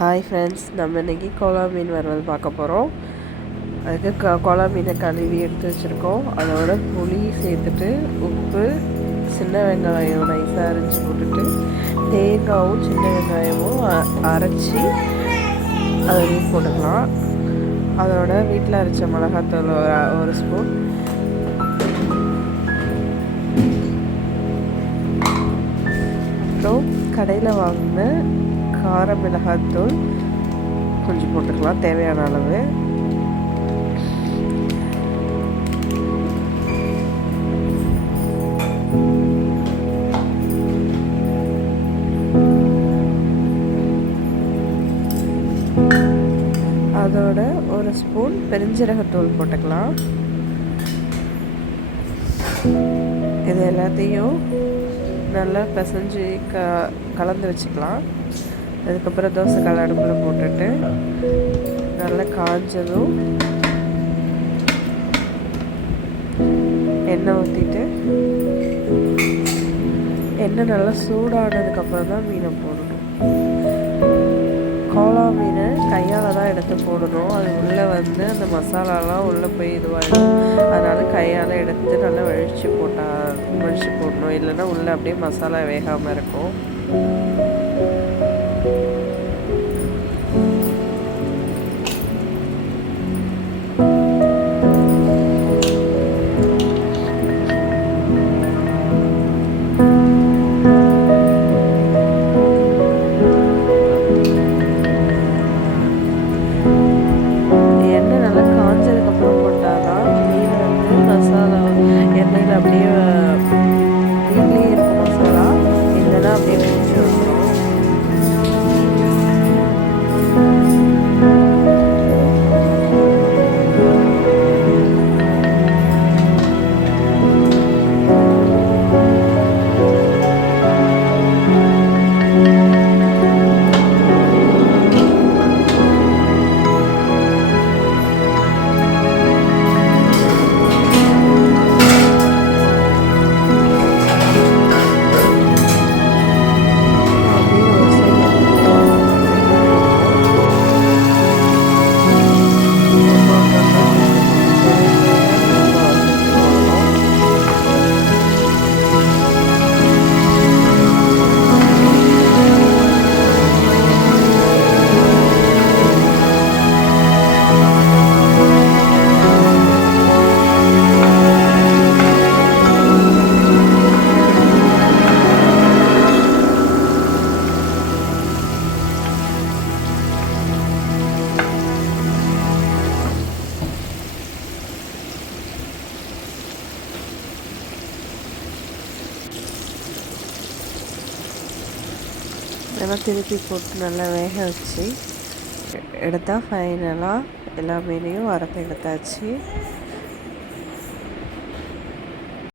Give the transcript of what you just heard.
Hi friends, நம்ம இன்றைக்கி Cola மீன் வறுவல் பார்க்க போகிறோம். அதுக்கு கோலா மீனை கழுவி எடுத்து வச்சுருக்கோம். அதோட புளி சேர்த்துட்டு உப்பு, சின்ன வெங்காயம் நைஸாக அரைச்சி போட்டுட்டு தேங்காயும் சின்ன வெங்காயமும் அரைச்சி அதையும் போட்டுக்கலாம். அதோட வீட்டில் அரைச்ச மிளகாத்தூள் ஒரு ஸ்பூன், அப்புறம் கடையில் வாங்கின கார மிளகாத்தூள் கொஞ்சம் போட்டுக்கலாம், தேவையான அளவு. அதோட ஒரு ஸ்பூன் பெருஞ்சீரகத்தூள் போட்டுக்கலாம். இது எல்லாத்தையும் நல்லா பிசைஞ்சு கலந்து வச்சுக்கலாம். அதுக்கப்புறம் தோசை கல் அடுப்பில் போட்டுட்டு நல்லா காஞ்சதும் எண்ணெய் ஊற்றிட்டு எண்ணெய் நல்லா சூடானதுக்கப்புறம் தான் மீனை போடணும். கோலா மீனை கையால் தான் எடுத்து போடணும். அது உள்ளே அந்த மசாலாலாம் உள்ளே போய் இதுவாகிடும். அதனால் கையால் எடுத்து நல்லா வழித்து போடணும். இல்லைன்னா உள்ளே அப்படியே மசாலா வேகாமல் இருக்கும். அப்படியே வீட்லேயே இருக்கும் மசாலா, இல்லைன்னா அப்படியே பிடிச்சி வந்துடும். இதெல்லாம் திருப்பி போட்டு நல்லா வேக வச்சு எடுத்தால் ஃபைனலாக எல்லா மீனையும் வறுத்து எடுத்தாச்சு.